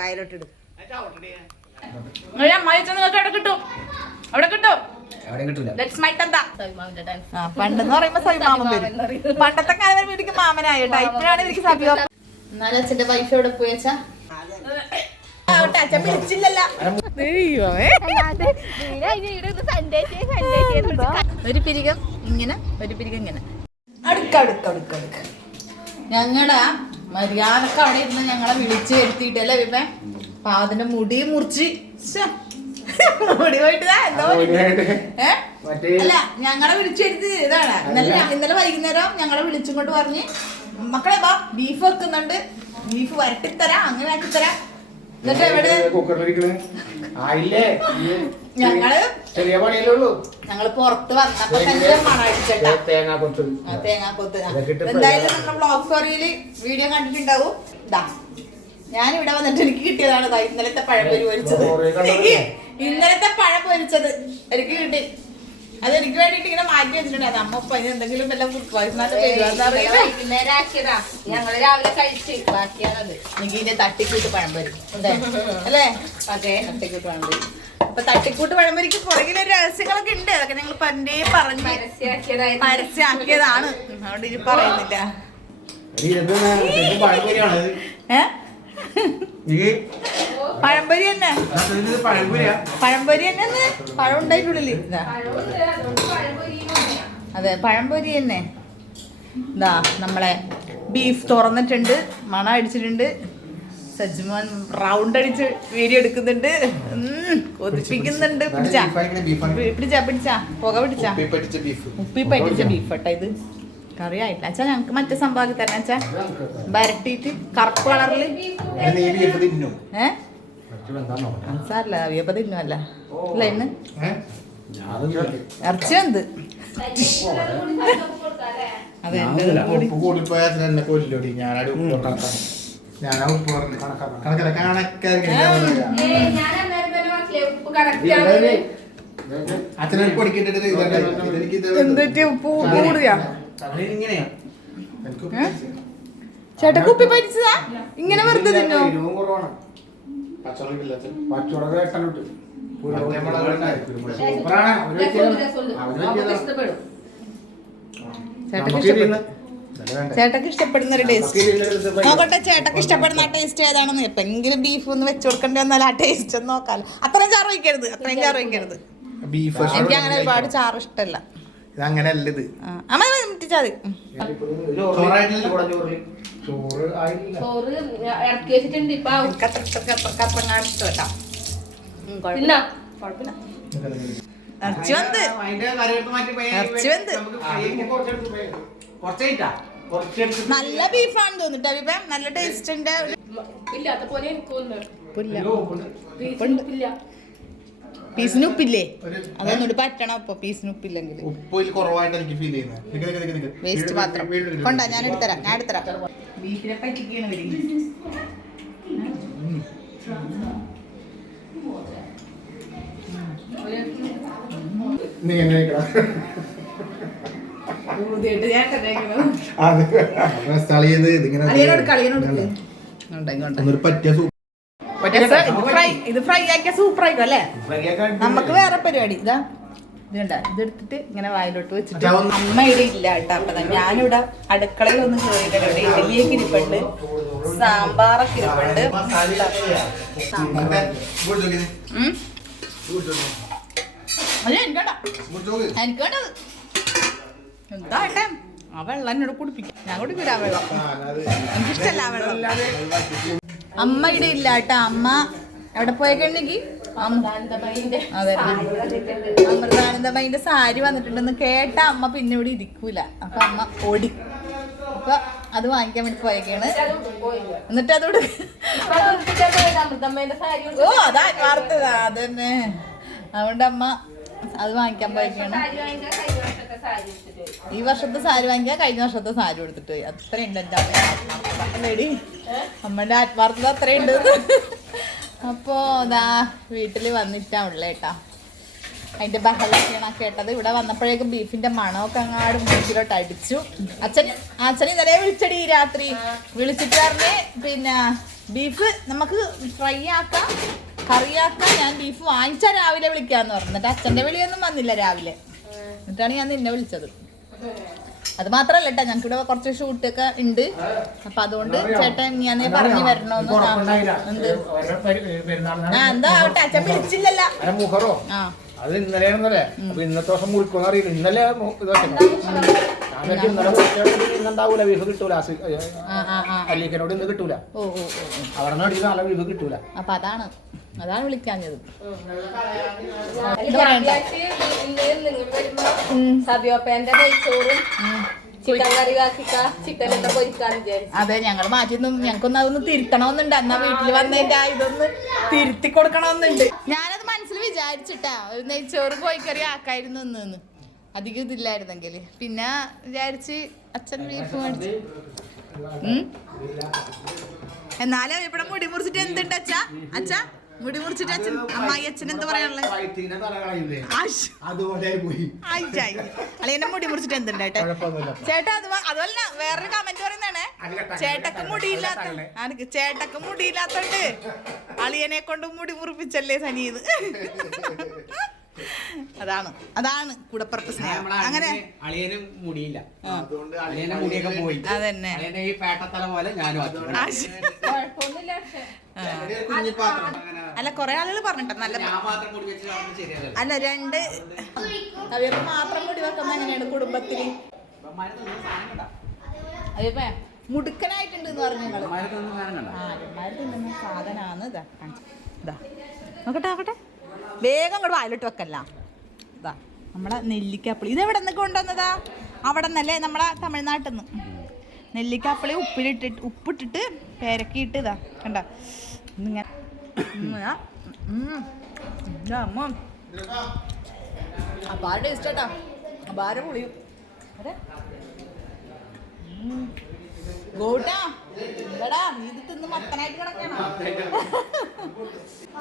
വയലോട്ടിടും പണ്ടെന്ന് പറയുമ്പോ സൈമാമൻ വരും. പണ്ടത്തെ കാലം വീട്ടിക്ക് മാമനായിട്ടാ. ഇപ്പോഴാണ് എനിക്ക് സഭ്യോ. എന്നാലും അച്ഛന്റെ വൈഫ് എവിടെ പോയി വെച്ചാ അച്ഛൻ വിളിച്ചില്ലല്ലോ. ഒരു പിരികം ഇങ്ങനെ ഒരു പിരികം ഇങ്ങനെ അടുക്കടുക്കടുക്കടുക്ക. ഞങ്ങളുടെ മര്യാദക്ക് അവിടെ ഇരുന്ന് ഞങ്ങളെ വിളിച്ചു വരുത്തിയിട്ടല്ലേ വിപ്പേ പാവത്തിന്റെ മുടി മുറിച്ച് മുടി പോയിട്ട് അല്ല ഞങ്ങളെ വിളിച്ചു വരുത്തി ഇതാണ്. ഇന്നലെ വൈകുന്നേരം ഞങ്ങളെ വിളിച്ചുകൊണ്ട് പറഞ്ഞ് മക്കളെ വാ ബീഫ് വെക്കുന്നുണ്ട്, ബീഫ് വരട്ടിത്തരാം, അങ്ങനെ ആക്കിത്തരാം. എന്നിട്ട് എവിടെ ഞങ്ങള് പുറത്ത് വന്നപ്പോ തന്നെ മണം അടിച്ചിട്ടാ തേങ്ങാക്കൊത്ത്. എന്തായാലും നമ്മുടെ ബ്ലോഗ് സ്റ്റോറിയില് വീഡിയോ കണ്ടിട്ടുണ്ടാവും. ഇതാ ഞാനിവിടെ വന്നിട്ട് എനിക്ക് കിട്ടിയതാണ് ഇന്നലത്തെ പഴം പൊരിച്ചത്. ഇന്നലത്തെ പഴം പൊരിച്ചത് എനിക്ക് കിട്ടി. അത് എനിക്ക് വേണ്ടിട്ട് ഇങ്ങനെ മാറ്റി വെച്ചിട്ടുണ്ടായിരുന്നു. അമ്മ ഇപ്പൊ അതിന് എന്തെങ്കിലും വല്ല ഫുഡ് പോയിസൺ ഞങ്ങള് രാവിലെ കഴിച്ച് ബാക്കിയാണത്. എനിക്ക് ഇതിന്റെ തട്ടിക്കൂട്ട് പഴംപൊരി അല്ലേ? അതെ, തട്ടിക്കൂട്ട് പഴംപൊരി. അപ്പൊ തട്ടിക്കൂട്ട് പഴംപൊരിക്ക് പുറകിൽ ഒരു രഹസ്യങ്ങളൊക്കെ ഉണ്ട്. അതൊക്കെ ഞങ്ങൾ പണ്ടേ പറഞ്ഞ് പരസ്യമാക്കിയതാണ്. അതുകൊണ്ട് ഇനി പറയുന്നില്ല. പഴംപൊരി തന്നെ, പഴംപൊരി തന്നെ. പഴം ഉണ്ടായിട്ടുള്ളില് അതെ പഴംപൊരി തന്നെ. ഇതാ നമ്മളെ ബീഫ് തുറന്നിട്ടുണ്ട്, മണം അടിച്ചിട്ടുണ്ട്. സജ്മോൻ റൗണ്ട് അടിച്ച് വീഡിയോ എടുക്കുന്നുണ്ട്, കൊതിപ്പിക്കുന്നുണ്ട്. പിടിച്ചാ പുക പിടിച്ചാ ഉപ്പി പറ്റിച്ച ബീഫ് കേട്ടോ ഇത്. കറിയായിട്ടില്ല അച്ഛാ. ഞങ്ങക്ക് മറ്റേ സംഭവം തന്നെ അച്ഛാ, വരട്ടിയിട്ട് കറുപ്പ് കളറില്. സാറില്ല അവിയപ്പ തിന്നുമല്ല അല്ല ഇന്ന് ഇറച്ചി എന്ത് അതെ എന്തൊക്കെ ഉപ്പ് കൂടുകയാ ചേട്ടാ. കുപ്പി പരിച്ചതാ ഇങ്ങനെ വെറുതെ തിന്നോ? ചേട്ടക്ക് ഇഷ്ടപ്പെടുന്ന ഒരു ടേസ്റ്റ് നോക്കട്ടെ. ചേട്ടക്ക് ഇഷ്ടപ്പെടുന്ന ആ ടേസ്റ്റ് ഏതാണെന്ന് എപ്പെങ്കിലും ബീഫ് ഒന്ന് വെച്ചു കൊടുക്കേണ്ടി വന്നാൽ ആ ടേസ്റ്റ് ഒന്ന് നോക്കാലോ. അത്രയും ചാറ് വയ്ക്കരുത്, അത്രയും ചാറ് വയ്ക്കരുത്. എനിക്ക് അങ്ങനെ ഒരുപാട് ചാറ് ഇഷ്ടമല്ല. അങ്ങനെയല്ല ഇത്. അമ്മ മിറ്റിച്ചാതി ഇറച്ചി വന്ന് ഇറച്ചി വന്ന് നല്ല ബീഫാണ് തോന്നിട്ട് അഭിപ്രായം. നല്ല ടേസ്റ്റ് ഉണ്ട്. പീസിന് ഉപ്പില്ലേ? അതൊന്നുകൂടി പറ്റണം. ഇപ്പൊ പീസിന് ഉപ്പില്ലെങ്കിൽ വേസ്റ്റ് മാത്രം കൊണ്ടാ. ഞാൻ എടുത്തരാം, ഞാൻ എടുത്തരാം. ബീഫിനെ പറ്റിക്കാണ് ഇത് ഫ്രൈ ആക്കിയ സൂപ്പർ ആയിക്കോ അല്ലേ? നമുക്ക് വേറെ പരിപാടി ഇതാ ഇതെടുത്തിട്ട് ഇങ്ങനെ വായിലോട്ട് വെച്ചിട്ട്. അമ്മ ഇവിടെ ഇല്ല കേട്ടോ. അപ്പൊ ഞാനിവിടെ അടുക്കളയിൽ ഒന്നും ചോദിക്കട്ടെ. ഇഡലിയൊക്കെ ഇരിപ്പുണ്ട്, സാമ്പാറൊക്കെ ഇരിപ്പുണ്ട്. എനിക്കേണ്ടത് എന്താ ഏട്ടെ ആ വെള്ളം എന്നോട് കുടിപ്പിക്കും. ഞാൻ കുടിക്കൂല ആ വെള്ളം, എനിക്കിഷ്ടല്ല ആ വെള്ളം. അമ്മ ഇവിടെ ഇല്ല കേട്ടോ. അമ്മ എവിടെ പോയേക്കെങ്കിൽ അതെ അമൃതാനന്ദമയിന്റെ സാരി വന്നിട്ടുണ്ടെന്ന് കേട്ട അമ്മ പിന്നെ ഇവിടെ ഇരിക്കൂല. അപ്പൊ അമ്മ ഓടി. അപ്പൊ അത് വാങ്ങിക്കാൻ വേണ്ടി പോയേക്കാണ്. എന്നിട്ട് അതോട് ഓ അതാ വാർത്തതാ അത് തന്നെ. അതുകൊണ്ട് അമ്മ അത് വാങ്ങിക്കാൻ പോയേക്കാണ്. ഈ വർഷത്തെ സാരി വാങ്ങിക്കാൻ കഴിഞ്ഞ വർഷത്തെ സാരി കൊടുത്തിട്ട് പോയി. അത്രയുണ്ട് എൻ്റെ അമ്മേടി, അമ്മയുടെ ആത്മാർത്ഥത അത്രയുണ്ട്. അപ്പോൾ അതാ വീട്ടിൽ വന്നിട്ടാ ഉള്ളേട്ടാ. അതിന്റെ ബഹളൊക്കെയാണ് കേട്ടത്. ഇവിടെ വന്നപ്പോഴേക്കും ബീഫിന്റെ മണമൊക്കെ അങ്ങാട് മൂക്കിലോട്ട് അടിച്ചു. അച്ഛൻ ഇന്നലെ വിളിച്ചടി രാത്രി വിളിച്ചിട്ട് പറഞ്ഞ് പിന്നെ ബീഫ് നമുക്ക് ഫ്രൈ ആക്കാം, കറിയാക്കാം. ഞാൻ ബീഫ് വാങ്ങിച്ചാൽ രാവിലെ വിളിക്കാന്ന് പറഞ്ഞു. എന്നിട്ട് അച്ഛൻ്റെ വിളിയൊന്നും വന്നില്ല രാവിലെ. എന്നിട്ടാണ് ഞാൻ നിന്നെ വിളിച്ചത്. അത് മാത്രല്ല കേട്ടോ, ഞങ്ങൾക്ക് ഇവിടെ കുറച്ച് ഷൂട്ടൊക്കെ ഉണ്ട്. അപ്പൊ അതുകൊണ്ട് ചേട്ടൻ ഞാൻ പറഞ്ഞു വരണോന്ന്. എന്താ ആവട്ടെ, അച്ഛൻ വിളിച്ചില്ലല്ലോ. അത് ഇന്നലെ അപ്പൊ ഇന്നത്തെ ദിവസം മുറിക്കൊന്നും അറിയില്ല. ഇന്നലെ ഇന്നുണ്ടാവൂല, ബീഫ് കിട്ടൂല. അല്ലീക്കനോട് ഇന്ന് കിട്ടൂല, അവിടെ നിന്ന് നാളെ ബീഫ് കിട്ടൂല. അപ്പൊ അതാണ് വിളിക്കാഞ്ഞത്. അതെ, ഞങ്ങൾ മാറ്റിയൊന്നും ഞങ്ങൾക്കൊന്നും അതൊന്ന് തിരുത്തണമെന്നുണ്ട്. എന്നാ വീട്ടിൽ വന്നതിന്റെ ഇതൊന്ന് തിരുത്തി കൊടുക്കണമെന്നുണ്ട്. ഞാനത് മനസ്സിൽ വിചാരിച്ചിട്ടാ ഒരു നെയ്ച്ചോറ് കോഴിക്കറി ആക്കായിരുന്നു എന്ന്, അധികം ഇതില്ലായിരുന്നെങ്കിൽ. പിന്നെ വിചാരിച്ച് അച്ഛൻ ബീഫ് മേടിച്ചു. എന്നാലും ഇവിടെ മുടി മുറിച്ചിട്ട് എന്തുണ്ട് അച്ഛാ? അച്ഛാ മുടി മുറിച്ചിട്ട് അച്ഛൻ അമ്മായി അച്ഛൻ എന്താ പറയാനുള്ളത്? അളിയന്റെ മുടി മുറിച്ചിട്ട് എന്തുണ്ട് ചേട്ടാ? അതുപോലെ വേറൊരു കമന്റ് പറയുന്നതാണ്, ചേട്ടക്ക് മുടിയില്ലാത്തോണ്ട് അളിയനെ കൊണ്ട് മുടി മുറിപ്പിച്ചല്ലേ സനീത്. അതാണ് കൂടപ്പുറപ്പ് സ്നേഹം. അങ്ങനെ അളിയനും മുടിയില്ല, അളിയന്റെ മുടിയൊക്കെ പോയി. അതന്നെ, ഈ പേട്ടത്തല പോലെ ഞാനും. അല്ല കൊറേ ആളുകൾ പറഞ്ഞിട്ടോ നല്ല. അല്ല രണ്ട് അവർക്ക് മാത്രം മുടി വെക്കുന്ന എങ്ങനെയാണ് കുടുംബത്തില്? അയ്യപ്പ മുടുക്കനായിട്ടുണ്ട് എന്ന് പറഞ്ഞു നിങ്ങള്. തിന്നുന്ന സാധനാണ്. ഇതാ നോക്കട്ടെ വേഗം അങ്ങോട്ട് വായിലിട്ട് വെക്കല്ല. ഇതാ നമ്മളെ നെല്ലിക്കാപ്പിളി. ഇത് എവിടെ നിന്നൊക്കെ കൊണ്ടുവന്നതാ? അവിടെ നിന്നല്ലേ, നമ്മളെ തമിഴ്നാട്ടിൽ നിന്ന്. നെല്ലിക്കാപ്പിളി ഉപ്പിട്ടിട്ട് പേരക്കിയിട്ട് ഇതാ കണ്ട ഇങ്ങനെ. അപ്പാര ടേസ്റ്റ് കേട്ടാ, അപ്പാര പുളിയും. ഗോട്ടാ എടാ, ഇത് തിന്ന് മത്തനായിട്ട് കിടക്കണം.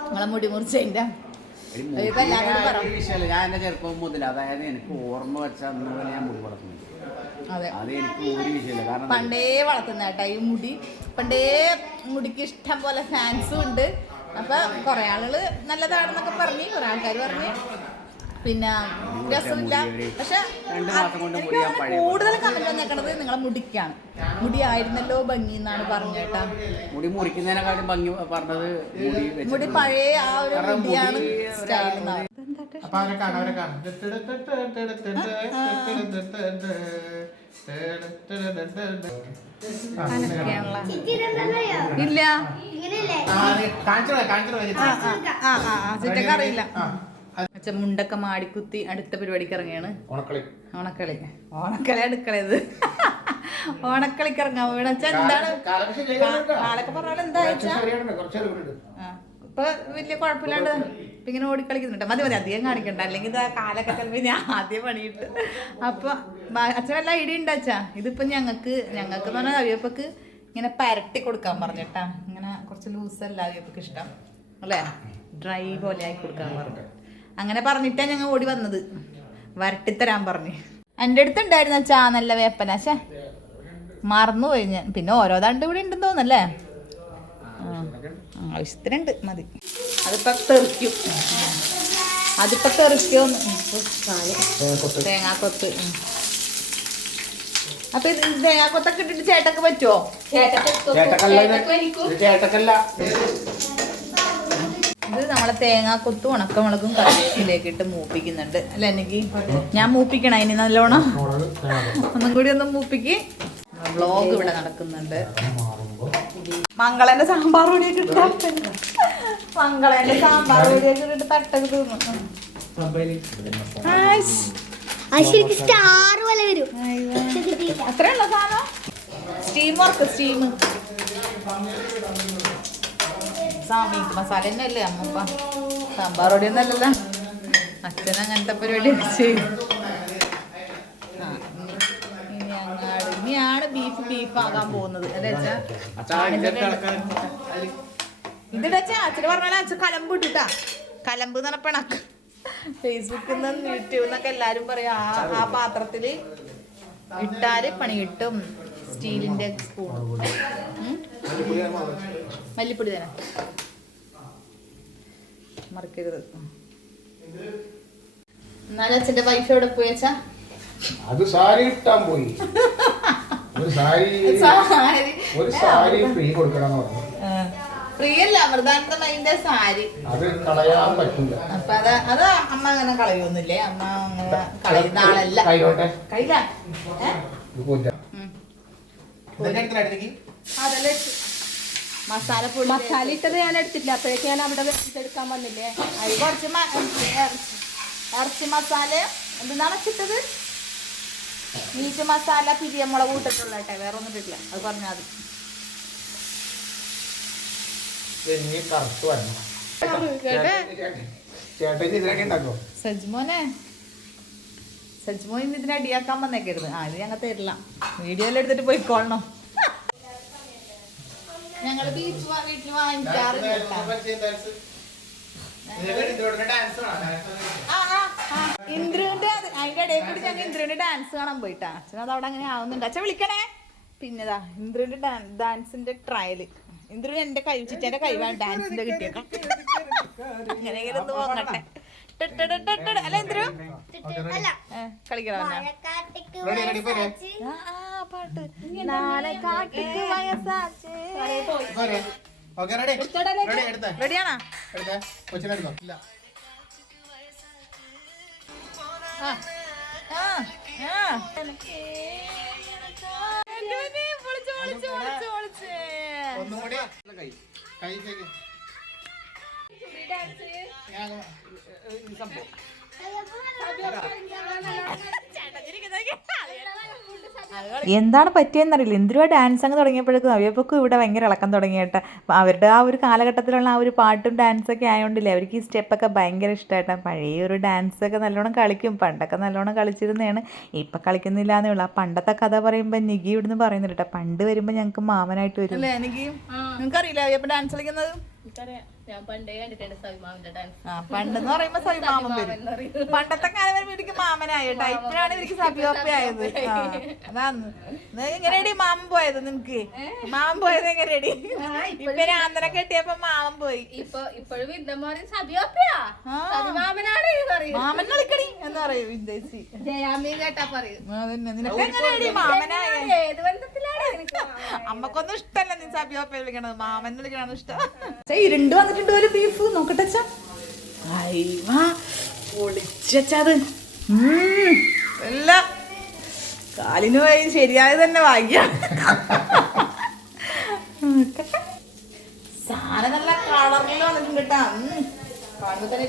നമ്മളെ മുടി മുറിച്ചതിന്റെ ഞാൻ എന്റെ ചെറുപ്പം മുതൽ, അതായത് എനിക്ക് ഓർമ്മ വെച്ച അന്ന് പോലെ ഞാൻ മുടി വളർത്തുന്നു. അതെ, അത് എനിക്ക് ഒരു വിഷയമില്ല. കാരണം പണ്ടേ വളർത്തുന്ന കേട്ടാ ഈ മുടി. പണ്ടേ മുടിക്ക് ഇഷ്ടം പോലെ ഫാൻസും ഉണ്ട്. അപ്പൊ കുറെ ആളുകള് നല്ലതാണെന്നൊക്കെ പറഞ്ഞു, കുറെ ആൾക്കാർ പറഞ്ഞു പിന്നെ രസമില്ല. പക്ഷെ കൂടുതൽ കമന്റ് വന്നേക്കണത് നിങ്ങളെ മുടിക്കാണ്. മുടി ആയിരുന്നല്ലോ ഭംഗി എന്നാണ് പറഞ്ഞു കേട്ടാ. മുടി മുറിക്കുന്നതിനെക്കാളും ഭംഗി പറഞ്ഞത് മുടി പഴയ ആ ഒരു മുടിയാണ് സ്റ്റൈൽ. ഇല്ല അറിയില്ല. അച്ഛൻ മുണ്ടൊക്കെ മാടിക്കുത്തി അടുത്ത പരിപാടിക്ക് ഇറങ്ങിയാണ്. ഓണക്കളി അടുക്കളയത് ഓണക്കളിക്ക് ഇറങ്ങാൻ വീണ. എന്താണ് കാലൊക്കെ പറഞ്ഞാൽ എന്താ ഇപ്പൊ വലിയ കുഴപ്പമില്ലാണ്ട് ഇങ്ങനെ ഓടിക്കളിക്കുന്നുണ്ട്. മതി അധികം കാണിക്കണ്ട, അല്ലെങ്കിൽ ഇത് കാലൊക്കെ ചിലപ്പോ ഞാൻ ആദ്യം പണിയിട്ട്. അപ്പൊ അച്ഛൻ വല്ല ഐഡിയ ഉണ്ട് അച്ഛാ? ഇതിപ്പോ ഞങ്ങൾക്ക് എന്ന് പറഞ്ഞാൽ അവിയപ്പക്ക് ഇങ്ങനെ പരട്ടി കൊടുക്കാൻ പറഞ്ഞിട്ടാ. ഇങ്ങനെ കുറച്ച് ലൂസല്ല അവിയപ്പക്ക് ഇഷ്ടം അല്ലേ, ഡ്രൈ പോലെ ആക്കി കൊടുക്കാൻ പറഞ്ഞു. അങ്ങനെ പറഞ്ഞിട്ടാ ഞങ്ങൾ ഓടി വന്നത്, വരട്ടിത്തരാൻ പറഞ്ഞ്. എൻ്റെ അടുത്തുണ്ടായിരുന്നു അച്ഛാ നല്ല വേപ്പന. പക്ഷേ മറന്നുപോയി ഞാൻ. പിന്നെ ഓരോ ദണ്ട് ഇവിടെ ഉണ്ടെന്ന് തോന്നല്ലേ? ആവശ്യത്തിനുണ്ട്, മതി. അതിപ്പോ തെറിക്കും തേങ്ങാക്കൊത്ത്. അപ്പൊ ഇത് തേങ്ങാക്കൊത്തൊക്കെ ഇട്ടിട്ട് ചേട്ടക്ക് പറ്റുമോ? ഇത് നമ്മളെ തേങ്ങാക്കൊത്തും ഉണക്കമുളകും കറിവേപ്പിലേക്ക് ഇട്ട് മൂപ്പിക്കുന്നുണ്ട് അല്ലെ? എനിക്ക് ഞാൻ മൂപ്പിക്കണം അതിന് നല്ലോണം. ഒന്നും കൂടി ഒന്ന് മൂപ്പിക്ക്. വ്ലോഗ് ഇവിടെ നടക്കുന്നുണ്ട്. മംഗളന്റെ സാമ്പാർ പൊടിയൊക്കെ ഇട്ട് തട്ടൊക്കെ തിന്നു. അത്രയുള്ള സാധനം സ്റ്റീം വർക്ക്. മസാല തന്നെ അല്ലേ അമ്മപ്പ? സാമ്പാർ പൊടി ഒന്നല്ലല്ലോ. അച്ഛൻ അങ്ങനത്തെ പരിപാടി ചെയ്യും. ഇനിയാണ് ബീഫ് ആകാൻ പോകുന്നത് അല്ലേ അച്ഛാ? ഇതിടച്ചാ അച്ഛന് പറഞ്ഞാൽ അച്ഛൻ കലമ്പ് ഇട്ടുട്ടാ. കലമ്പ് എന്ന് പറഞ്ഞ പിണക്ക്. ഫേസ്ബുക്കിൽ നിന്നും യൂട്യൂബിൽ നിന്നൊക്കെ എല്ലാരും പറയാ ആ പാത്രത്തില് ഇട്ടാല് പണി കിട്ടും. സ്റ്റീലിന്റെ സ്പൂൺ. മല്ലിപ്പൊടി തരാം. മറക്കരുത്. എന്നാലും അച്ഛന്റെ വൈഫ് എവിടെ പോയി വെച്ചാ? അത് സാരി ഇട്ടാൻ പോയി. ഒരു സാരി ഫ്രീ കൊടുക്കണമെന്ന് പറഞ്ഞു. പ്രിയല്ല അമൃതാനന്ദമയിന്റെ സാരി. അത് കളയാൻ പറ്റില്ല. അപ്പൊ അത് അമ്മ അങ്ങനെ കളയൊന്നുമില്ലേ? അമ്മ അങ്ങനെ കളയുന്ന ആളല്ല. കയ്യില മസാലപ്പൊടി മസാല ഇട്ടത് ഞാൻ എടുത്തില്ല. അപ്പോഴേക്ക് ഞാൻ അവിടെ ഇതെടുക്കാൻ വന്നില്ലേ. അത് കുറച്ച് ഇറച്ചി മസാല എന്താണ് ഇട്ടത്? മീറ്റ് മസാല പിരിയമുളക് കൂട്ടിട്ടുള്ള കേട്ടെ, വേറെ ഒന്നും ഇട്ടില്ല. അത് പറഞ്ഞാൽ മതി. സജ്മോൻ ഇതിനെ അടിയാക്കാൻ വന്നേക്കരുത്. ഇത് ഞങ്ങൾ തരില്ല. വീഡിയോയിൽ എടുത്തിട്ട് പോയിക്കോളണം. ഞങ്ങള് ബീച്ച് വീട്ടിൽ വാങ്ങിക്കാറില്ല. ഇന്ദ്രുവിന്റെ അതിന്റെ ഇടയിൽ കൂടി ഞങ്ങൾ ഇന്ദ്രുവിന്റെ ഡാൻസ് കാണാൻ പോയിട്ടാ. അച്ഛൻ അത് അവിടെ അങ്ങനെ ആവുന്നുണ്ട്. അച്ഛൻ വിളിക്കണേ. പിന്നെതാ ഇന്ദ്രുവിന്റെ ഡാൻസിന്റെ ട്രയല്. ഇന്ദ്രു എന്റെ കൈ ചിറ്റേന്റെ കൈ വേണം ഡാൻസിന്റെ കിട്ടിയേക്കാം. ഇങ്ങനെ ഒന്ന് പോകട്ടെ. അല്ല ഇന്ദ്രു കളിക്കണോ? പാട്ട് റെഡിയാണോ? എന്താണ് പറ്റിയെന്നറിയില്ല. ഇന്ദ്രുവ ഡാൻസ് അങ്ങ് തുടങ്ങിയപ്പോഴേക്കും നവ്യപ്പൊക്കും ഇവിടെ ഭയങ്കര ഇളക്കം തുടങ്ങിയേട്ടാ. അവരുടെ ആ ഒരു കാലഘട്ടത്തിലുള്ള ആ ഒരു പാട്ടും ഡാൻസൊക്കെ ആയതുകൊണ്ടില്ലേ അവർക്ക് ഈ സ്റ്റെപ്പൊക്കെ ഭയങ്കര ഇഷ്ടമായിട്ടാണ്. പഴയ ഒരു ഡാൻസൊക്കെ നല്ലോണം കളിക്കും. പണ്ടൊക്കെ നല്ലോണം കളിച്ചിരുന്നതാണ്. ഇപ്പം കളിക്കുന്നില്ല എന്നേ ഉള്ളൂ. ആ പണ്ടത്തെ കഥ പറയുമ്പോൾ നിഗി ഇവിടുന്ന് പറയുന്നുണ്ട് കേട്ടോ. പണ്ട് വരുമ്പോൾ ഞങ്ങൾക്ക് മാമനായിട്ട് വരും. നിങ്ങൾക്കറിയില്ല അവയപ്പം ഡാൻസ് കളിക്കുന്നത്? പണ്ടെന്ന് പറയുമ്പോ സൈമാമൻ വരും. പണ്ടത്തെ കാലം വരുമ്പോ ഇവർക്ക് മാമനായിട്ടാ. ഇപ്പോഴാണ് ഇവർക്ക് സബിയോപ്പ ആയത്. അതാന്ന് എങ്ങനെയടി മാമൻ പോയത്? നിനക്ക് മാമൻ പോയത് എങ്ങനെയടി? ഇപ്പൊ ആന്ധ്ര കെട്ടിയപ്പോ മാമൻ പോയി. മാമൻ കളിക്കടി എന്ന് പറയും വിദേശി. നിനക്ക് എങ്ങനെയടി മാമനായ? അമ്മക്കൊന്നും ഇഷ്ടല്ല നീ സബിയോപ്പ വിളിക്കണത്. മാമൻ വിളിക്കണത് ഇഷ്ടം. ഇരുണ്ട് വന്നിട്ടുണ്ട് ഒരു ബീഫ് നോക്കട്ടെ. പൊളിച്ചത് എല്ലാം കാലിന് പോയി ശരിയായത് തന്നെ ഭാഗ്യ. സാധനം നല്ല കളറിൽ വന്നിട്ടുണ്ട് കേട്ടാ. കാണുമ്പോ തന്നെ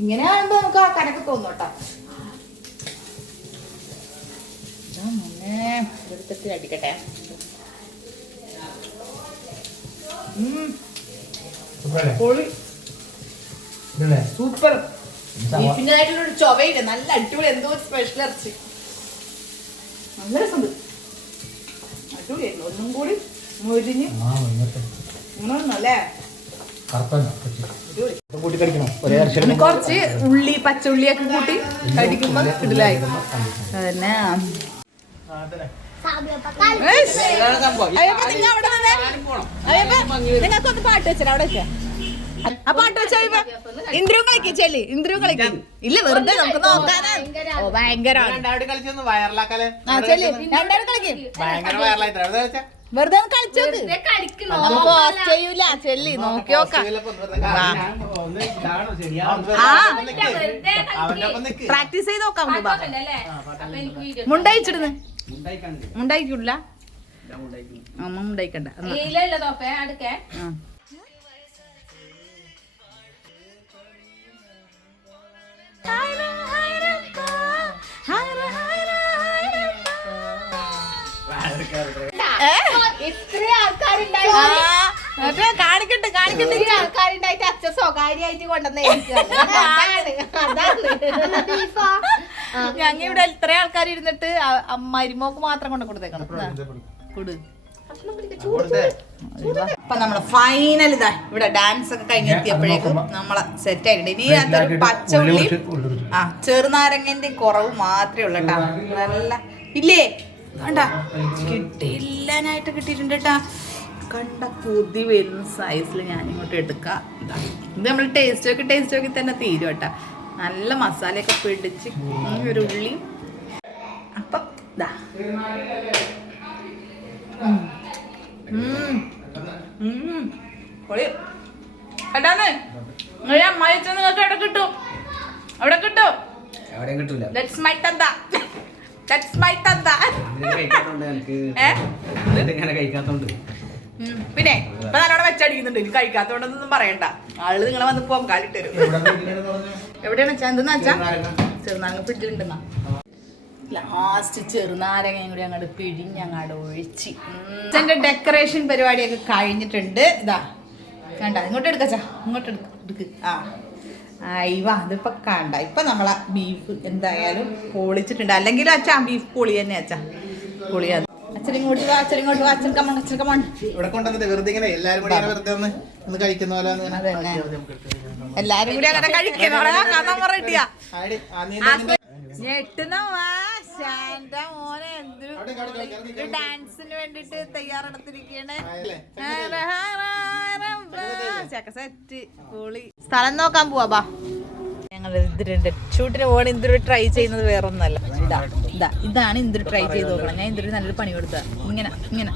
ഇങ്ങനെ ആകുമ്പോ നമുക്ക് ആ കനക്ക് തോന്നും കേട്ടോ. എടുത്തിട്ട് അടിക്കട്ടെ. സൂപ്പർ. ബീഫിൻ്റെതായിട്ടുള്ള ഒരു ചൊവയില്ല. നല്ല അടിപൊളി. എന്തോ ഒരു സ്പെഷ്യൽ ഇറച്ചി. നല്ല രസമുണ്ട്. അടിപൊളിയായിരുന്നു. ഒന്നും കൂടി മൊരിഞ്ഞ് അല്ലേ. കുറച്ച് ഉള്ളി പച്ചുള്ളിയൊക്കെ കൂട്ടി കടിക്കുമ്പോ ഇതിലായി. അതന്നെ നിങ്ങൾക്കൊന്ന് പാട്ട് വെച്ചാൽ അവിടെ വെച്ചാ ആ പാട്ട് വെച്ചാ ഇന്ദ്രു കളിക്കും. ചെല്ലി ഇന്ദ്രു കളിക്കും. ഇല്ല വെറുതെ നമുക്ക് നോക്കാനാ. ഓ ഭയങ്കര രണ്ടാമത് കളിക്കും. വെറുതെ കളിച്ചു ചെയ്യൂല. ചെല്ലി നോക്കി നോക്കാം. പ്രാക്ടീസ് ചെയ്ത് നോക്കാം. മുണ്ടയിച്ചിടുന്നു. മുണ്ടായിക്കില്ല. അമ്മ മുണ്ടായിക്കണ്ട. കാണിക്കട്ടെ ആൾക്കാരുണ്ടായിട്ട് അച്ഛൻ സ്വകാര്യമായിട്ട് കൊണ്ടുവന്നേ. ഞങ്ങ ഇവിടെ ഇത്ര ആൾക്കാർ ഇരുന്നിട്ട് മരുമോക്ക് മാത്രം കൊണ്ട് കൊടുത്തേക്കണം. അപ്പൊ നമ്മള് ഫൈനൽ ഇതാ ഇവിടെ ഡാൻസ് ഒക്കെ കഴിഞ്ഞെത്തിയപ്പോഴേക്കും നമ്മളെ സെറ്റ് ആയിട്ടുണ്ട്. ഇനി അതൊരു പച്ചയുള്ളി ചെറുനാരങ്ങന്റെ കുറവ് മാത്രമേ ഉള്ളൂ കേട്ടോ. നല്ല ഇല്ലേ കണ്ട കിട്ടിയില്ലാനായിട്ട് കിട്ടിയിട്ടുണ്ട് കേട്ടാ. കണ്ട കൊതി വരുന്ന സൈസിൽ ഞാൻ ഇങ്ങോട്ട് എടുക്കാം. ഇത് നമ്മൾ ടേസ്റ്റ് നോക്കി തന്നെ തീരും കേട്ടാ. നല്ല മസാലയൊക്കെ പിടിച്ച് ഒരു ഉള്ളി അപ്പം ഇതാ കേട്ടാന്ന് അമ്മായി നിങ്ങൾക്ക് എവിടെ കിട്ടും? അവിടെ കിട്ടും. എവിടെയും കിട്ടൂല. That's my tanda. That's my tanda. ഇങ്ങനെ കഴിക്കാത്തോണ്ട് പിന്നെ ഇപ്പൊ നല്ലോണം വെച്ചടിക്കുന്നുണ്ട്. എനിക്ക് കഴിക്കാത്തോണ്ടൊന്നും പറയണ്ട. ആള് നിങ്ങളെ വന്ന് പോകാൻ കാലിട്ട് തരും. എവിടെയാണ് വെച്ചാ എന്തെന്ന് വെച്ചാ ചെറുനാരങ്ങ ഫ്രിഡ്ജിലുണ്ടെന്നാ. ലാസ്റ്റ് ചെറുനാരങ്ങയും കൂടി അങ്ങോട്ട് പിഴിഞ്ഞങ്ങാട് ഒഴിച്ച് എന്റെ ഡെക്കറേഷൻ പരിപാടിയൊക്കെ കഴിഞ്ഞിട്ടുണ്ട്. ഇതാ കണ്ട ഇങ്ങോട്ട് എടുക്കച്ചാ, ഇങ്ങോട്ട് എടുക്ക്. ആ അയ്യ അതിപ്പോ കണ്ട ഇപ്പൊ നമ്മളെ ബീഫ് എന്തായാലും പൊളിച്ചിട്ടുണ്ട്. അല്ലെങ്കിൽ അച്ഛാ ബീഫ് പൊളി തന്നെ അച്ഛാ, പൊളിയാ. അച്ഛനിങ്ങോട്ട് വാ, അച്ഛനിങ്ങോട്ട് വാ, അച്ഛൻ കമ്മൺ, അച്ഛൻ കമ്മൺ. ഇവിടെ കൊണ്ടുവന്നിട്ട് വെറുതെ ഇങ്ങനെ എല്ലാരും കൂടി വെറുതെ ഒന്ന് കഴിക്കുന്ന പോലെ അതന്നെ എല്ലാരും കൂടി അങ്ങനെ കഴിക്കുന്ന കഥ പറയട്ടിയാ ഞെട്ടുന്ന മോനെ എന്തൊരു ഡാൻസിന് വേണ്ടിട്ട് തയ്യാറെടുത്തിരിക്കണേ. സെറ്റ് പൊളി. സ്ഥലം നോക്കാൻ പോവാ. ഞങ്ങൾ ഇന്ദിരന്റെ ഷൂട്ടിന് പോകണ ഇന്ദിര ട്രൈ ചെയ്യുന്നത് വേറൊന്നല്ല. ഇതാണ് ഇന്ദിര ട്രൈ ചെയ്ത് നോക്കണം. ഞാൻ ഇന്ദിര നല്ലൊരു പണി കൊടുത്ത ഇങ്ങനെ ഇങ്ങനെ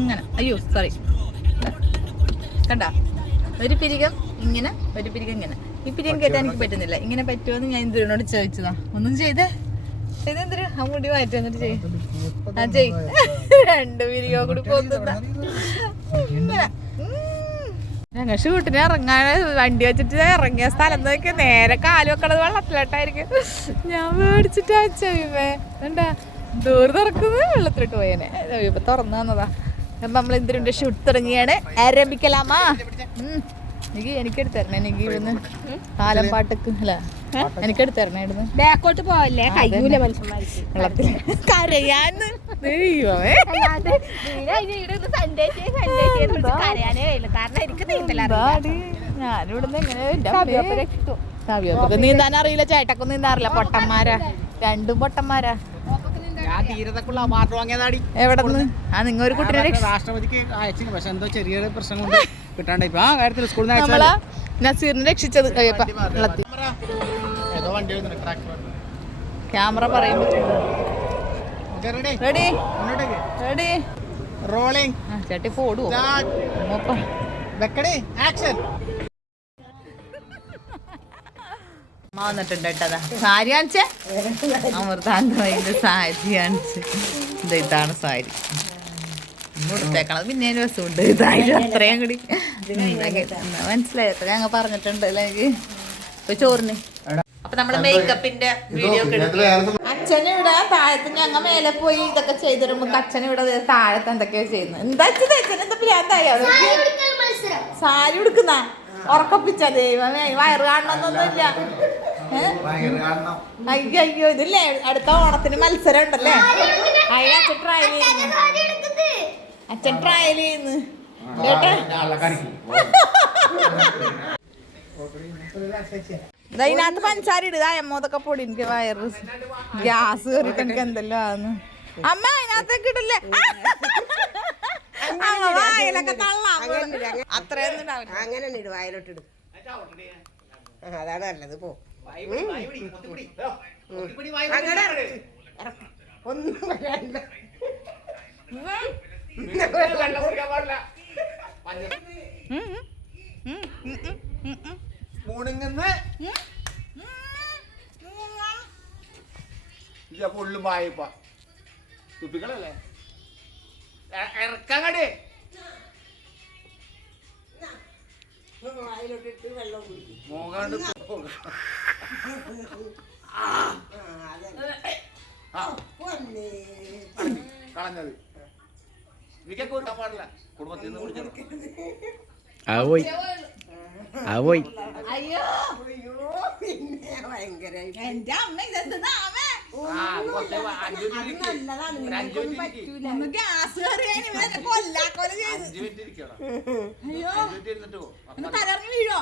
ഇങ്ങനെ. അയ്യോ സോറി. കണ്ട ഒരു പിരികം ഇങ്ങനെ, ഒരു പിരികം ഇങ്ങനെ. ഈ പിരികം കേട്ടാൻ എനിക്ക് പറ്റുന്നില്ല. ഇങ്ങനെ പറ്റുമെന്ന് ഞാൻ ഇന്ദിരനോട് ചോദിച്ചതാ. ഒന്നും ചെയ്തേ എന്തിരു ആ മുടി മാറ്റി എന്നിട്ട് ചെയ്യും. ആ ചെയ് രണ്ട് പിരികോ കൂടി പോകുന്ന ഇങ്ങനെ. ഞങ്ങൾ ഷൂട്ടിന് ഇറങ്ങാൻ വണ്ടി വെച്ചിട്ട് ഇറങ്ങിയ സ്ഥലം നോക്കി നേരെ കാല് വെക്കണത് വെള്ളത്തിലോട്ടായിരിക്കും. ഞാൻ മേടിച്ചിട്ട് അച്ഛമ്മേ എന്താ ദൂരെ തുറക്കുന്നത് വെള്ളത്തിലിട്ട് പോയേനെ. ഇപ്പൊ തുറന്നു തന്നതാ. അപ്പൊ നമ്മൾ എന്തിനുണ്ട് ഷൂട്ട് തുടങ്ങിയാണ്. ആരംഭിക്കലാമാ. എനിക്കെടുത്ത് തരണേ. എനിക്ക് ഇവിടുന്ന് കാലം പാട്ടക്ക് അല്ല എനിക്കെടുത്ത് തരണേ. ഇവിടുന്ന് ബാക്കോട്ട് പോവല്ലേ കഴിയൂല മനുഷ്യന്മാർക്ക് വെള്ളത്തിൽ കരയാന്ന് ദൈവമേ. ഞാനിവിടുന്ന് എങ്ങനെ നീന്താൻ അറിയില്ല. ചേട്ടക്കൊന്നും നീന്താൻ അറിയില്ല. പൊട്ടന്മാരാ, രണ്ടും പൊട്ടന്മാരാ. എവിടെ നിന്ന് ആ നിങ്ങൾ ഒരു കുട്ടീനെ രാഷ്ട്രപതിക്ക് അയച്ചു. പക്ഷെ എന്തോ ചെറിയൊരു പ്രശ്നം കൊണ്ട് കിട്ടാണ്ട് ഇപ്പൊ ആ കാര്യത്തിൽ സ്കൂളിൽ നമ്മളാ നസീറിനെ രക്ഷിച്ചത്. ക്യാമറ പറയുമ്പോ റെഡി റെഡി റോളിംഗ്. ചേട്ടി പോടുവോ ആക്ഷൻ. വന്നിട്ടുണ്ട് കേട്ടതാ. സാരി കാണിച്ചേ അമൃതാന്തമൈന്റെ സാരി കാണിച്ച്. ഇതാണ് സാരി കൊടുത്തേക്കണത്. പിന്നെ രസമുണ്ട്. ഇതായാലും അത്രയും കൂടി മനസ്സിലായി. അത്ര ഞങ്ങൾ പറഞ്ഞിട്ടുണ്ട് അല്ലേ എനിക്ക്. ഇപ്പൊ ചോറിന് അപ്പൊ നമ്മള് മേക്കപ്പിന്റെ വീഡിയോ അച്ഛനും ഇവിടെ താഴത്ത് ഞങ്ങൾ മേലെ പോയി ഇതൊക്കെ ചെയ്ത് തരുമ്പോ അച്ഛനും ഇവിടെ താഴത്ത് എന്തൊക്കെയോ ചെയ്യുന്നത്. എന്താ അച്ഛൻ എന്താ പ്രാന്തായോ സാരി ഉടുക്കുന്ന ഉറക്കപ്പിച്ച ദൈവമേ. വയറ് കാണണമെന്നൊന്നുമില്ല. അയ്യോ അയ്യോ ഇതില്ലേ അടുത്ത ഓണത്തിന് മത്സരം ഉണ്ടല്ലേ. അച്ഛൻ ട്രയൽ ചെയ്യുന്നു. അച്ഛൻ ട്രയൽ ചെയ്യുന്നു കേട്ടെ. ഇതിനകത്ത് പഞ്ചാര ഇടുക. അമ്മോതൊക്കെ പൊടി. എനിക്ക് വയറ് ഗ്യാസ് കയറിയിട്ട് എനിക്ക് എന്തെല്ലാം ആന്ന്. അമ്മ അതിനകത്തേക്ക് ഇടില്ലേ. വായിലൊക്കെ തള്ളാം. അത്രയൊന്നും അങ്ങനെ ഇടും. വായിലോട്ടിടും. അതാണ് നല്ലത്. പോ ഒന്നും പറയാനില്ല. ഫുള്ള് വായ്പ തുപ്പികളല്ലേ ഇറക്കാങ്ങടേ. വായിലോട്ടിട്ട് വെള്ളം കുടിക്കും. മോകാണ്ട് കളഞ്ഞത് എനിക്കൊക്കെ കൊടുക്കാൻ പാടില്ല. കുടുംബത്തിൽ നിന്ന് പോയി അയ്യോ പിന്നെ ഭയങ്കര എന്റെ അമ്മ ഇതെന്താണ് ഗ്യാസ് കയറി കൊല്ലാക്കൊല ചെയ്ത്. അയ്യോ തലറിഞ്ഞ് വീഴോ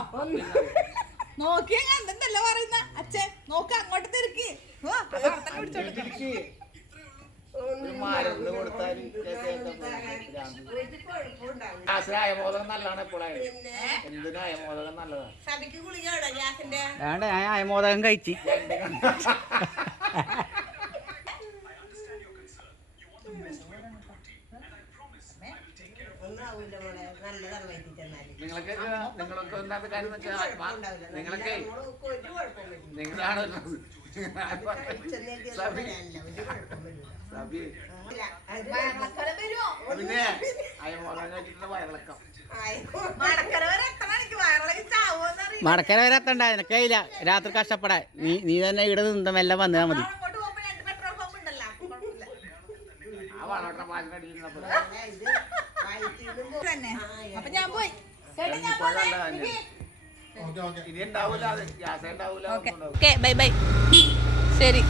നോക്കിയ എന്തെന്തല്ല പറയുന്ന അച്ഛൻ. നോക്ക് അങ്ങോട്ട് തിരിക്ക്. ഒരു മരുന്ന് കൊടുത്താൽ അയമോദകം നല്ലതാണ് എപ്പോഴായാലും. എന്തിനും അയമോദകം നല്ലതാണ്. സഭയ്ക്ക് ഗുളിക എവിടെ ഗ്യാസിന്റെ? വേണ്ട ഞാൻ അയമോദകം കഴിച്ച് ഒന്നും ആവൂല മോളെ, നല്ലതാണ് വയറ്റിൽ ചെന്നാല്. നിങ്ങളൊക്കെ ഒന്നാമത്തെ കാര്യം എന്ന് വെച്ചാൽ നിങ്ങളൊക്കെ ഒരു കുഴപ്പം വരില്ല. നിങ്ങളാണ് ചെന്നേക്ക് അല്ല, ഒരു കുഴപ്പം വരില്ല. സബി ഇല്ല, അത് വയറിളക്കം വരുമോ? പിന്നെ അയമോദകം കഴിച്ചിട്ടുള്ള വയറിളക്കം. മടക്കര വരെ എത്ര മണിക്ക് വയറിളക്കി ചാവോന്ന് അറിയില്ല. മടക്കര വരെ എത്തണ്ട എനിക്കയില്ല രാത്രി കഷ്ടപ്പെടാൻ നീ തന്നെ ഇവിടെ നിന്ന് മെല്ലെ വന്നാൽ മതി അങ്ങോട്ട് പോകുമ്പോ 2 പെട്രോൾ പമ്പ് ഉണ്ടല്ലോ, അപ്പൊ കുഴപ്പമില്ല. ആ വളോട്ടം പാചകടിക്കുന്നപ്പോൾ ഇത് വയറ്റിൽ നിന്നും തന്നെ. അപ്പൊ ഞാൻ പോയി. ചേട്ടാ ഞാൻ പോന്നെ. ഇനി ഉണ്ടാവൂല, അത് ഗ്യാസ് ഉണ്ടാവൂല, ഒന്നും ഉണ്ടാവൂല. Okay bye bye. ശരി.